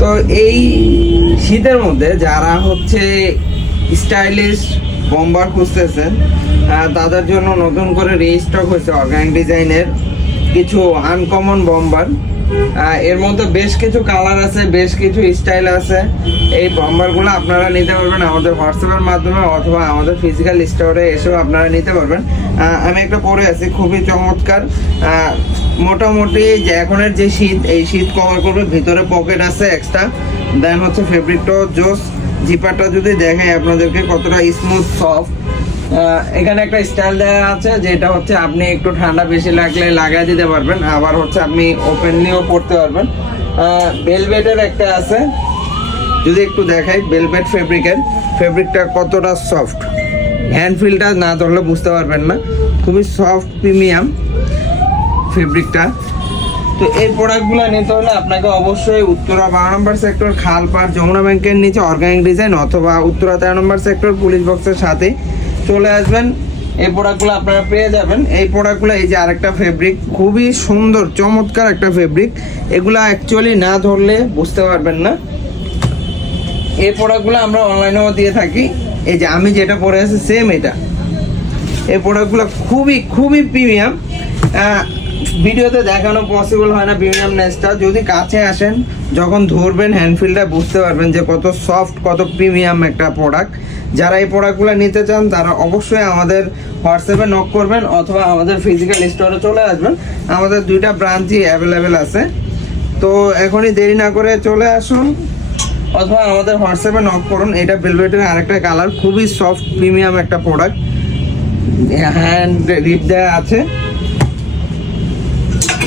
তো এই শীতের মধ্যে যারা হচ্ছে স্টাইলিশ বম্বার খুঁজতেছেন তাদের জন্য নতুন করে রিস্টক হয়েছে অর্গানিক ডিজাইনের কিছু আনকমন বম্বার। এর মধ্যে বেশ কিছু কালার আছে, বেশ কিছু স্টাইল আছে। এই বম্বারগুলো আপনারা নিতে পারবেন আমাদের হোয়াটসঅ্যাপের মাধ্যমে অথবা আমাদের ফিজিক্যাল স্টোরে এসেও আপনারা নিতে পারবেন। আমি একটা পরে আছি, খুবই চমৎকার। মোটামুটি যে এখনের যে শীত, এই শীত কভার করবে। ভিতরে পকেট আছে এক্সট্রা, দেন হচ্ছে ফেব্রিকটাও জোস। জিপারটা যদি দেখাই আপনাদেরকে কতটা স্মুথ সফট। এখানে একটা স্টাইল দেওয়া আছে যেটা হচ্ছে আপনি একটু ঠান্ডা বেশি লাগলে লাগাই দিতে পারবেন, আবার হচ্ছে আপনি ওপেনলিও পরতে পারবেন। ভেলভেটের একটা আছে, যদি একটু দেখাই ভেলভেট ফেব্রিকটা কতটা সফট। হ্যান্ড ফিলটা না ধরলে বুঝতে পারবেন না, খুবই সফট প্রিমিয়াম ফেব্রিকটা। তো এই প্রোডাক্টগুলো নিতে হলে আপনাকে অবশ্যই উত্তরা 12 নম্বর সেক্টর, খালপাড়, যমুনা ব্যাংকের নিচে অর্গানিক ডিজাইন, অথবা উত্তরা 13 নম্বর সেক্টর, পুলিশ বক্সের সাথে চলে আসবেন। এই প্রোডাক্টগুলো আপনারা পেয়ে যাবেন। এই প্রোডাক্টগুলো, এই যে আরেকটা ফেব্রিক, খুবই সুন্দর চমৎকার একটা ফেব্রিক। এগুলো অ্যাকচুয়ালি না ধরলে বুঝতে পারবেন না। এই প্রোডাক্টগুলো আমরা অনলাইনেও দিয়ে থাকি। এই যে আমি যেটা পরে আছি সেম এটা। এই প্রোডাক্টগুলো খুবই খুবই প্রিমিয়াম। ভিডিওতে দেখানো পসিবল হয় না প্রিমিয়ামনেসটা। যদি কাছে আসেন, যখন ধরবেন হ্যান্ডফিলটা বুঝতে পারবেন যে কত সফট, কত প্রিমিয়াম একটা প্রোডাক্ট। যারা এই প্রোডাক্টগুলো নিতে চান তারা অবশ্যই আমাদের হোয়াটসঅ্যাপে নক করবেন অথবা আমাদের ফিজিক্যাল স্টোরে চলে আসবেন। আমাদের 2টা ব্রাঞ্চই অ্যাভেলেবেল আছে। তো এখনই দেরি না করে চলে আসুন অথবা আমাদের হোয়াটসঅ্যাপে নক করুন। এটা ভেলভেটের আরেকটা কালার, খুবই সফট প্রিমিয়াম একটা প্রোডাক্ট। হ্যান্ড রিপ দেওয়া আছে।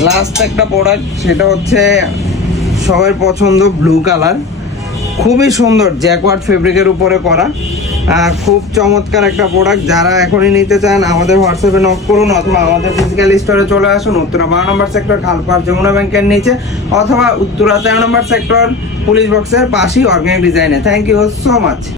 লাস্ট একটা প্রোডাক্ট, সেটা হচ্ছে সবার পছন্দ ব্লু কালার, খুবই সুন্দর জ্যাকওয়ার্ড ফেব্রিকের উপরে করা। খুব চমৎকার একটা প্রোডাক্ট। যারা এখনই নিতে চান আমাদের হোয়াটসঅ্যাপে নক করুন অথবা আমাদের ফিজিক্যাল স্টোরে চলে আসুন। উত্তরা 12 নম্বর সেক্টর, খালপাড়, যমুনা ব্যাংকের নিচে, অথবা উত্তরা 13 নম্বর সেক্টর, পুলিশ বক্সের পাশেই অর্গানিক ডিজাইনে। Thank you so much.